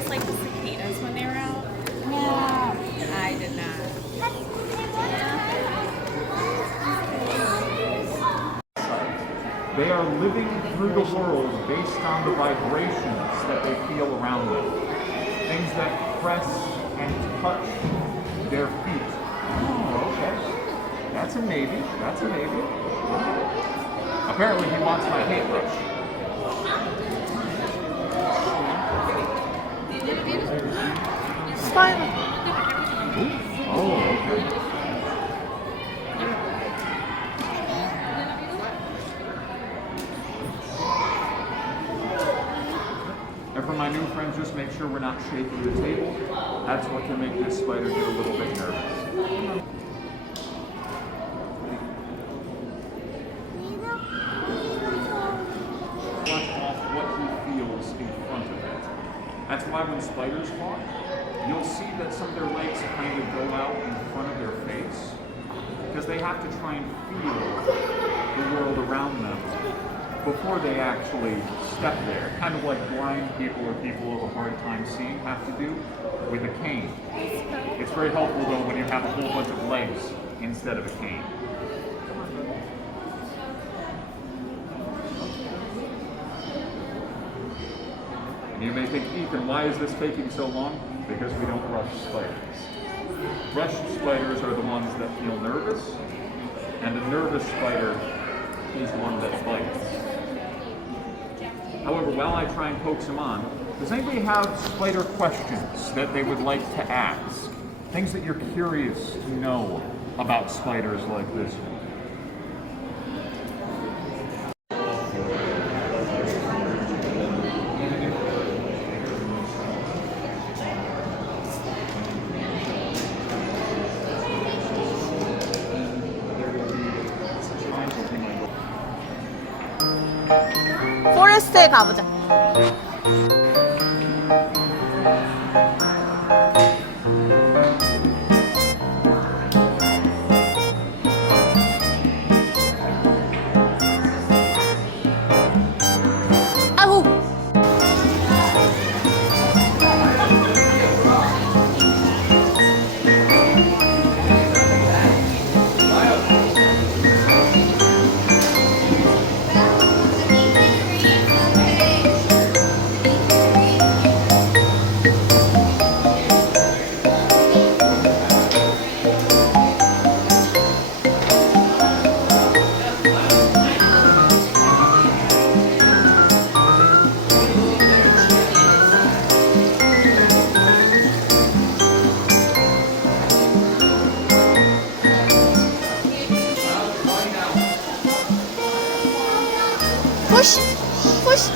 guys like the cicadas when they were out? Yeah. I did not. They are living through the world based on the vibrations that they feel around them. Things that press and touch their feet. Oh, okay. That's a maybe. That's a maybe. Apparently he wants my paintbrush. 스파이더. Oh, okay. And for my new friends, just make sure we're not shaking the table. That's what can make this spider get a little bit nervous. Brush off what he feels in front of it. That's why when spiders walk, you'll see that some of their legs kind of go out in front of their face because they have to try and feel the world around them before they actually step there. Kind of like blind people or people who have a hard time seeing have to do with a cane. It's very helpful though when you have a whole bunch of legs instead of a cane. You may think, Ethan, why is this taking so long? Because we don't rush spiders. Rushed spiders are the ones that feel nervous, and a nervous spider is one that bites. However, while I try and coax them on, does anybody have spider questions that they would like to ask? Things that you're curious to know about spiders like this one? 포레스트에 가보자. 아우. 푸시 푸시.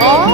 어?